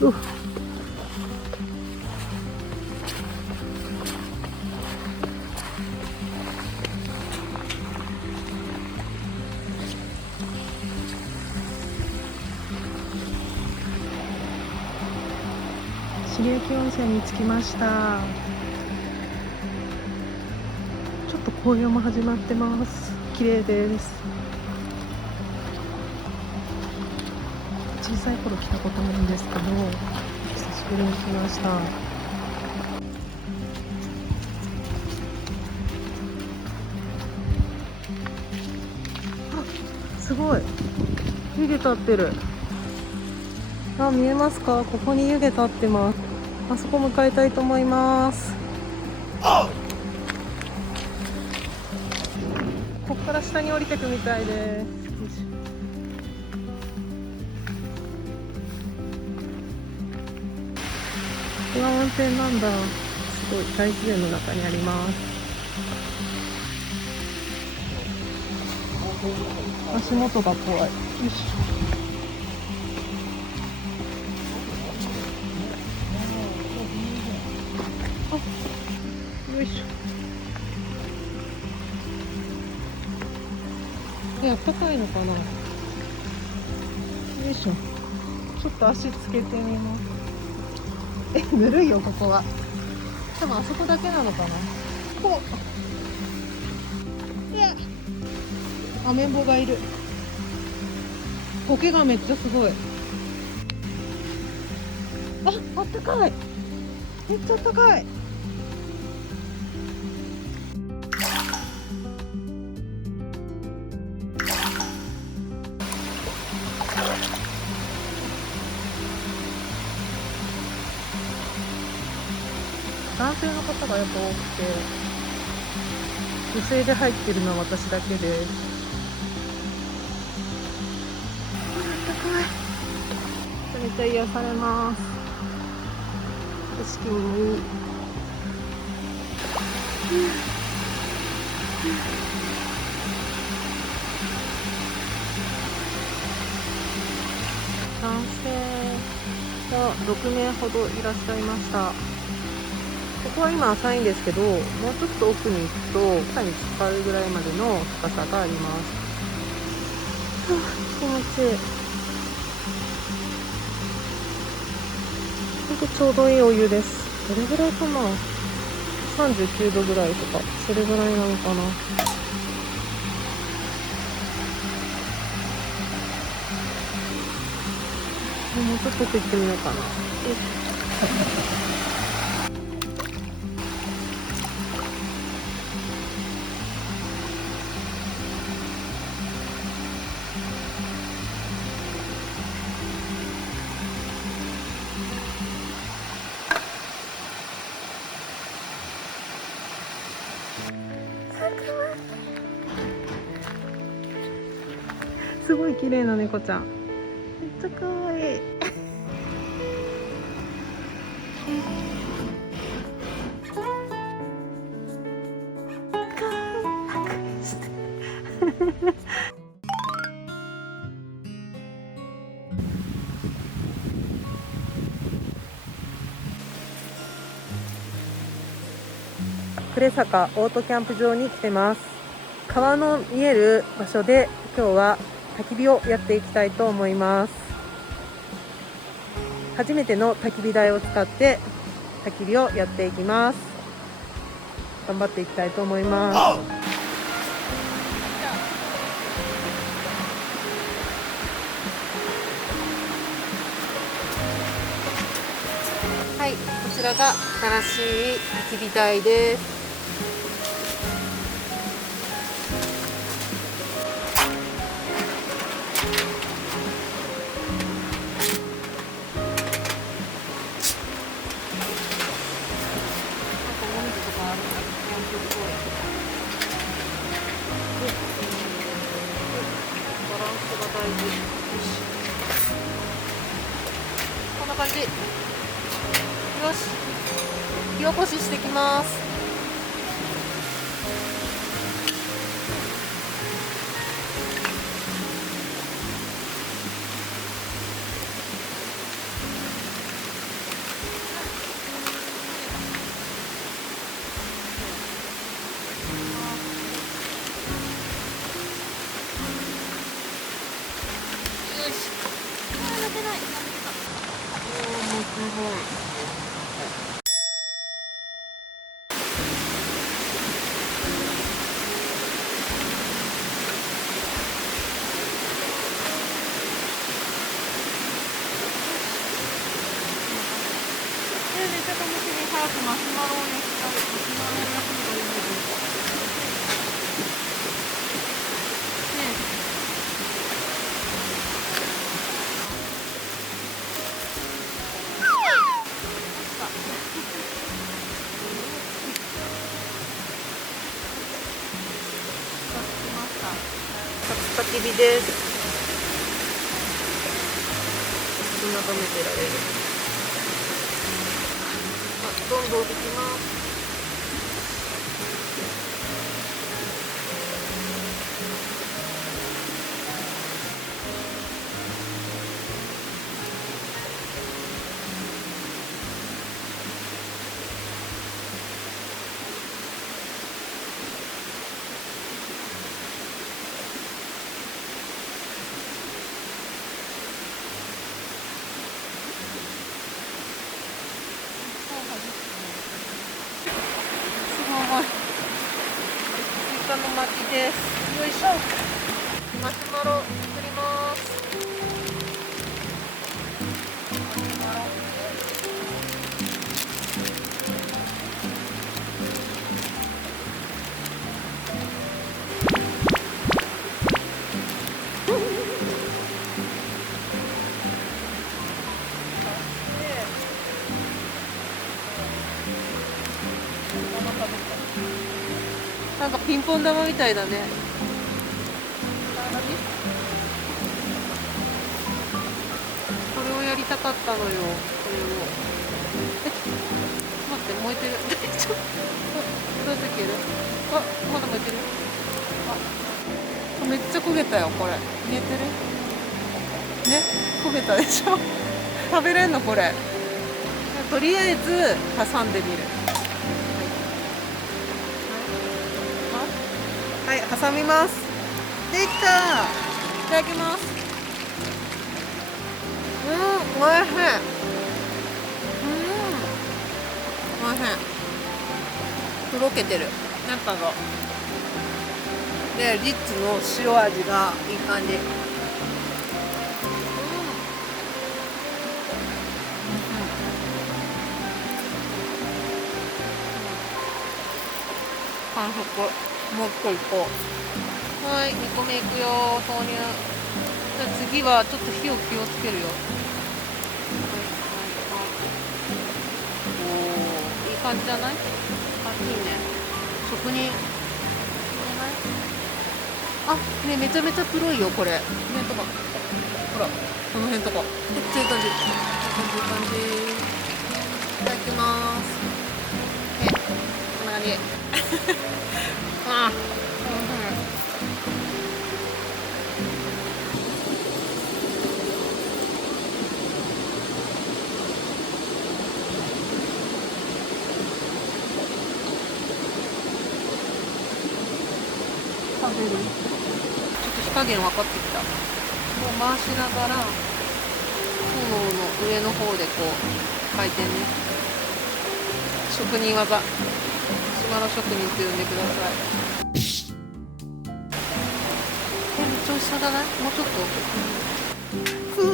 うっ、知行温泉に着きました。ちょっと紅葉も始まってます。綺麗です。小さい頃来たことあるんですけど、久しぶりに来ました。あ、すごい湯気立ってる。あ、見えますか？ここに湯気立ってます。あそこ向かいたいと思います。ここから下に降りていくみたいです。ここが温泉なんだ。すごい大自然の中にあります。足元が怖い。よいしょ。あ、よいしょ。あったかいのかな。よいしょ。ちょっと足つけてみます。ぬるいよここは。多分あそこだけなのかな。こう。いや。アメンボがいる。苔がめっちゃすごい。あったかい。めっちゃあったかい。男性の方がやっぱ多くて、女性で入ってるのは私だけです。あったかい。めちゃめちゃ癒されます。景色もいい。男性が6名ほどいらっしゃいました。ここは今浅いんですけど、もうちょっと奥に行くと肩に浸かるぐらいまでの深さがあります。気持ちいい。ほんとちょうどいいお湯です。どれぐらいかな、39度ぐらいとか、それぐらいなのかな。もうちょっと奥行ってみようかな。すごい綺麗な猫ちゃん。めっちゃ可愛い。呉坂オートキャンプ場に来てます。川の見える場所で今日は焚き火をやっていきたいと思います。初めての焚き火台を使って焚き火をやっていきます。頑張っていきたいと思います。はい、こちらが新しい焚き火台です。こんな感じ。よし、火起こししてきます。もうすごい。めっちゃ楽しみ。早くマシュマロをね、マシュマロを焼くのがいいので。ね。焚き火です。眺めてられる。どんどんできます。すごい。スイカの巻きです。よいしょ。マシュマロ作ります。マシュマロ。なんかピンポン玉みたいだね。これをやりたかったのよ。これを。待って、燃えてる。ちょっと、どうやって消える？あ、まだ燃えてる？あ、めっちゃ焦げたよ、これ。見えてる？ね、焦げたでしょ。食べれんのこれ。とりあえず挟んでみる。はい、挟みます。できた。いただきます。おいしい。おいしい。とろけてる。中が。で、リッツの塩味がいい感じ。完食。もう一個いこう。はい、2個目いくよ。投入。じゃあ次はちょっと火を気をつけるよ。おー、いい感じじゃない？あ、いいね。職人。あ、ね、めちゃめちゃ黒いよ、これ。ね、とか。ほら、この辺とか。こっちいい感じ。いい感じ、いい感じ。いただきます。こんな感じ。あ、食べる？ちょっと火加減分かってきた。もう回しながら炎の上の方でこう回転ね。職人技。マシュマロ職人って呼んでください。めっちゃ美味しそうじゃない？もうちょっと。ちょっと待っ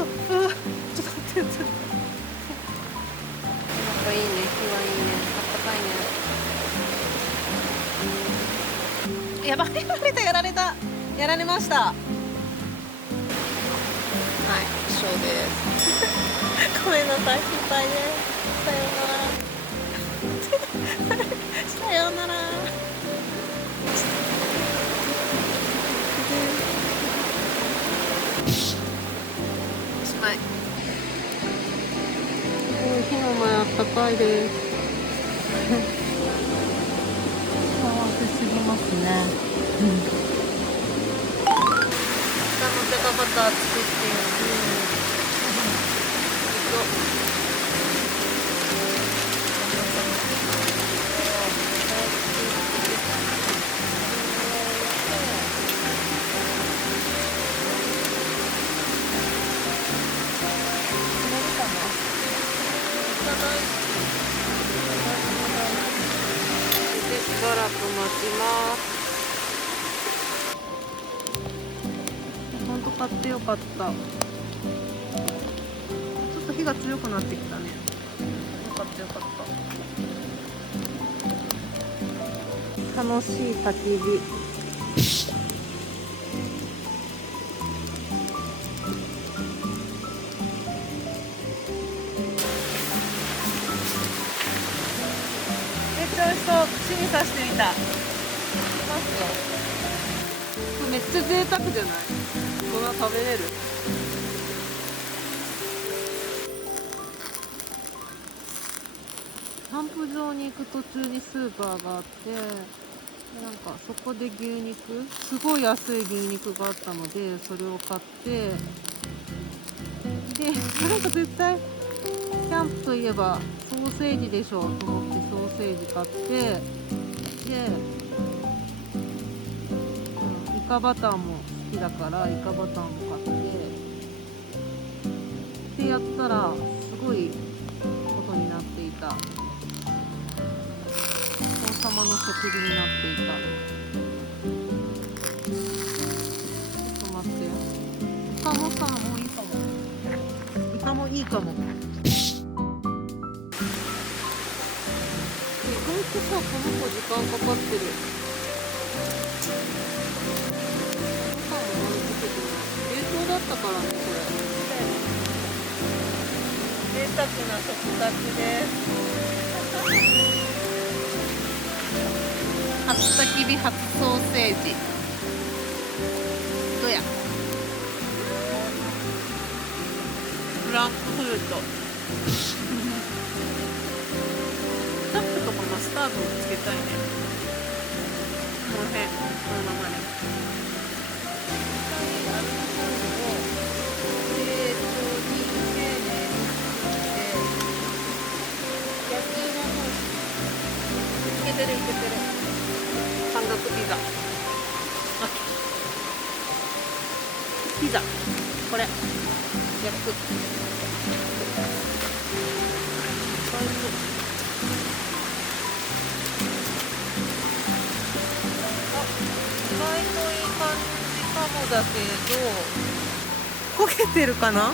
て、ちょっと。なんかいいね、火はいいね、あったかいね。やばい、やられた、やられました。はい、一緒です。ごめんなさい、失敗です。さようなら。さようなら。おしまい。火の前あったかいです。幸せすぎますね。下のじゃがバター作ってよ。でしばらく待ちます。ほんと買ってよかった。ちょっと火が強くなってきたね。よかったよかった。楽しい焚き火。めっちゃ美味しそう。串に刺してみた。いきますよ。これめっちゃ贅沢じゃない？こんな食べれる？キャンプ場に行く途中にスーパーがあって、でなんかそこで牛肉、すごい安い牛肉があったのでそれを買って、でなんか絶対キャンプといえばソーセージでしょと思ってソーセージ買って、で、イカバターも好きだからイカバターも買ってでやったらすごいことになっていた。王様の食事になっていた。ちょっと待ってよ。イカもさ、もういいかも。イカもいいかも。意外とさ、この子時間かかってる。ご飯も丸つけてる。冷凍だったからね、これ。贅沢な食卓です。初焚き火初ソーセージ。どや。フランクフルト。チャップとかマスタードもつけたいね。この辺、このままね。一回アルミホイルを丁重に丁寧にして焼き芋もいけてるいけてる。三角ピザ。ピザ。これ。焼く。意外といい感じかもだけど、焦げてるかな？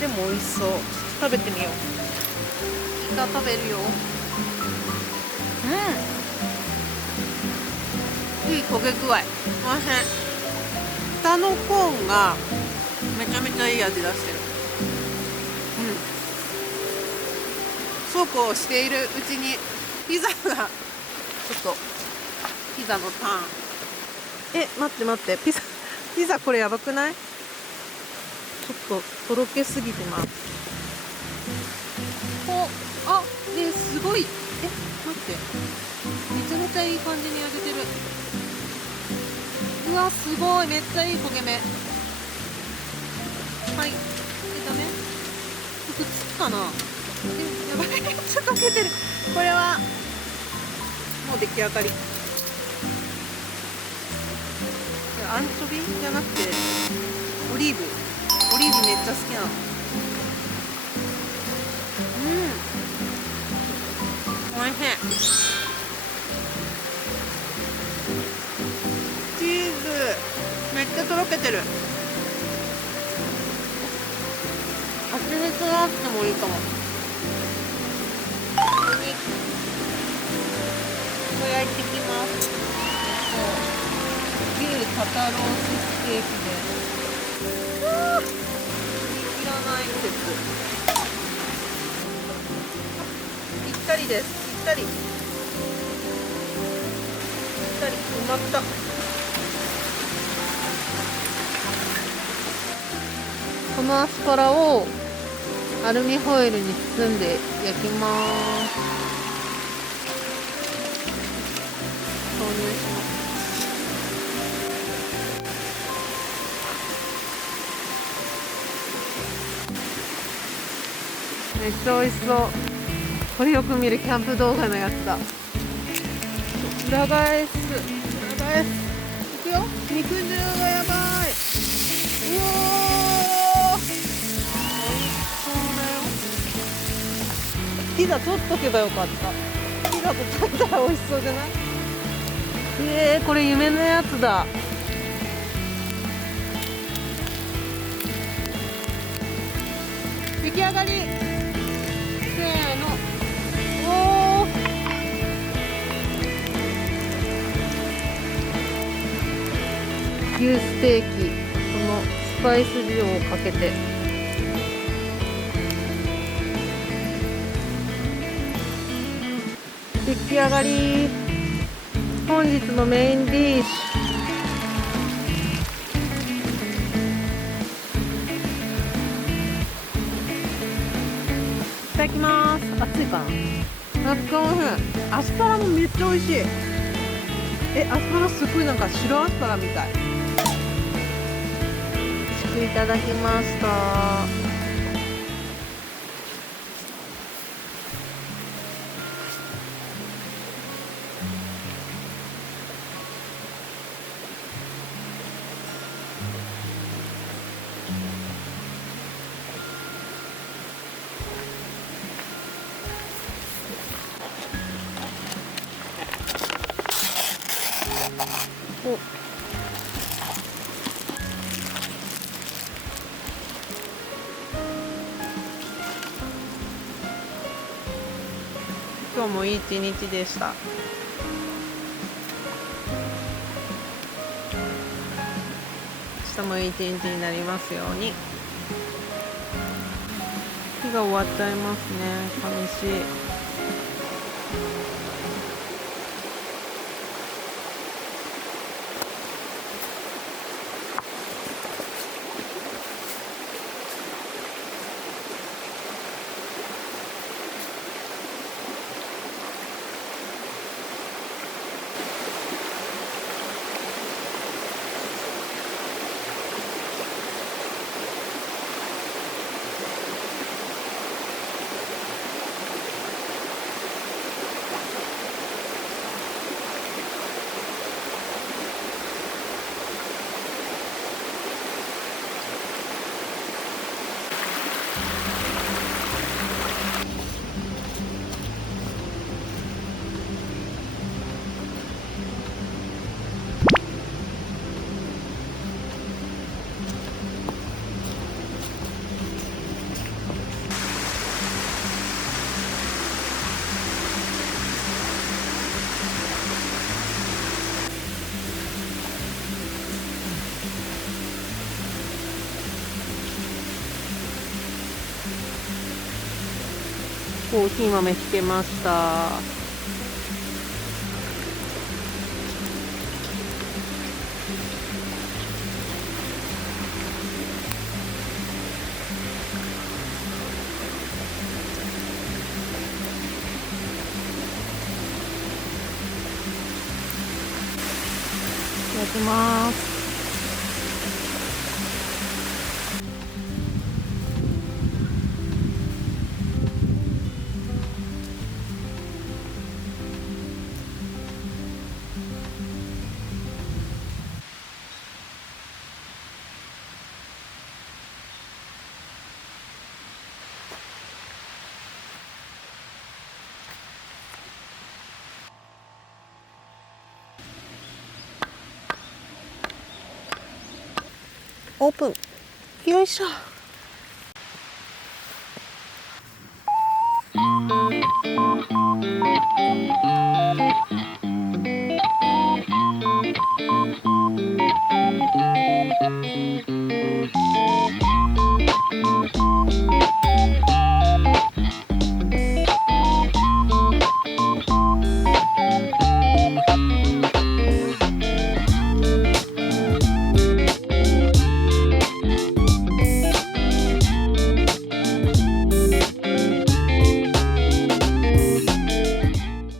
でも美味しそう。食べてみよう。イカ食べるよ。いい焦げ具合。おいしい。下のコーンがめちゃめちゃいい味出してる。そうこうしているうちにピザがちょっとピザのターン。待って待って、ピザこれやばくない？ちょっととろけすぎてます。すごい。待って、めちゃめちゃいい感じに焼けてる。うわ、すごい、めっちゃいい焦げ目。はい、ダメ？くっつくかな？やばい、めっちゃ溶けてる。これはもう出来上がり。アンチョビじゃなくてオリーブめっちゃ好きなの。おいしい。チーズめっちゃとろけてる。蜂蜜があってもいいかも。焼いてきます。牛肩ロースステーキです。いらない説。ぴったりです。ぴったり。埋まった。このアスパラをアルミホイルに包んで焼きます。投入します。めっちゃ美味しそう。これよく見るキャンプ動画のやつだ。裏返す。いくよ。肉汁がやばい。うおー、美味しそうだよ。ピザ取っとけばよかった。ピザと食べたら美味しそうじゃない？これ夢のやつだ。出来上がり。せーの。おー、牛ステーキ、このスパイス塩をかけて。出来上がり。本日のメインディッシュ。いただきます。熱いかな。めっちゃ美味しい。アスパラもめっちゃ美味しい。アスパラすごいなんか白アスパラみたい。いただきました。今日もいい一日でした。明日もいい一日になりますように。日が終わっちゃいますね。寂しい。コーヒー豆つけました。いただきます。オープン。よいしょ。